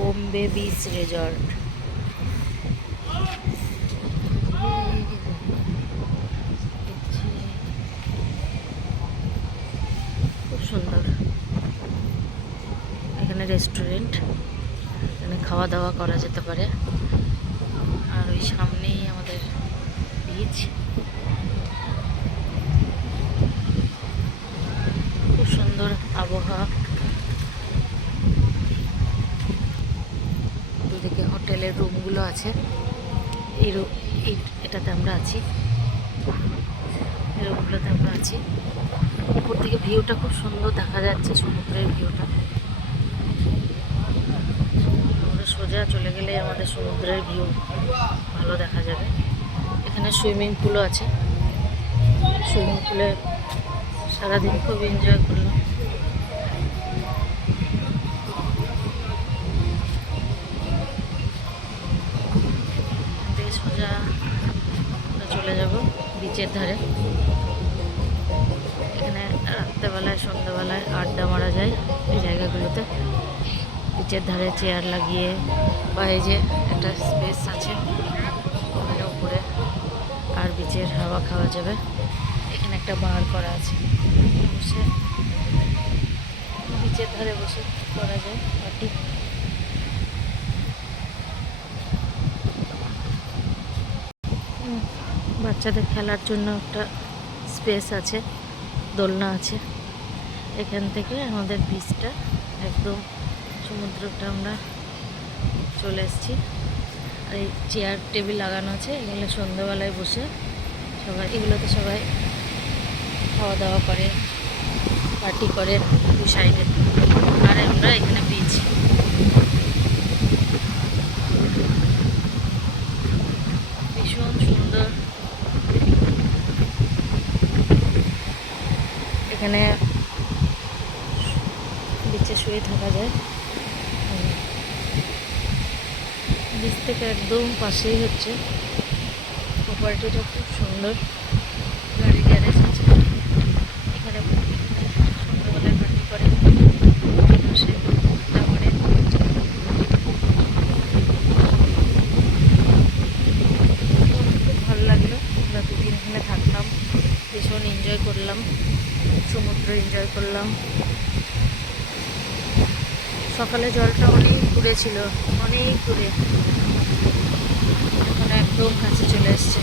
Bombay beach resort. খুব সুন্দর, এখানে রেস্টুরেন্ট, এখানে খাওয়া দাওয়া করা যেতে পারে। আর ওই সামনেই আমাদের বিচ, খুব সুন্দর আবহাওয়া। দুদিকে হোটেলের রুমগুলো আছে। এটাতে আমরা আছি, এই রুমগুলোতে আমরা আছি। উপর থেকে ভিউটা খুব সুন্দর দেখা যাচ্ছে, সমুদ্রের ভিউটা। আমরা সোজা চলে গেলে আমাদের সমুদ্রের ভিউ ভালো দেখা যাবে। এখানে সুইমিং পুলও আছে। সুইমিং পুলে সারাদিন খুব এনজয় করলাম। সোজা চলে যাব বিচের ধারে। এখানে রাত্রেবেলায় সন্ধ্যাবেলায় আড্ডা মারা যায় এই জায়গাগুলোতে। বিচের ধারে চেয়ার লাগিয়ে, বা এই যে একটা স্পেস আছে ওখানে উপরে, আর বিচের হাওয়া খাওয়া যাবে। এখানে একটা বার করা আছে, বসে বিচের ধারে বসে করা যায় পার্টি। বাচ্চাদের খেলার জন্য একটা স্পেস আছে, দোলনা আছে। এখান থেকে আমাদের বিচটা একদম সমুদ্রটা আমরা চলে এসেছি। আর এই চেয়ার টেবিল লাগানো আছে, এগুলো সন্ধ্যাবেলায় বসে সবাই, এগুলোতে সবাই খাওয়া দাওয়া করে, পার্টি করে দু সাইডে। আর আমরা এখানে বিচ, ভীষণ সুন্দর। এখানে বিচে শুয়ে থাকা যায়। বিচ থেকে একদম পাশেই হচ্ছে প্রপার্টিটা, খুব সুন্দর। গাড়ি গ্যারেজ আছে এখানে। সন্ধ্যাবেলায় পার্টি করে, বসে আড্ডা করে। খুব ভালো লাগলো। আমরা দুদিন এখানে থাকলাম, ভীষণ এনজয় করলাম, সমুদ্র এনজয় করলাম। সকালে জলটা অনেক দূরে ছিল, অনেক দূরে, এখন একদম কাছে চলে এসছে।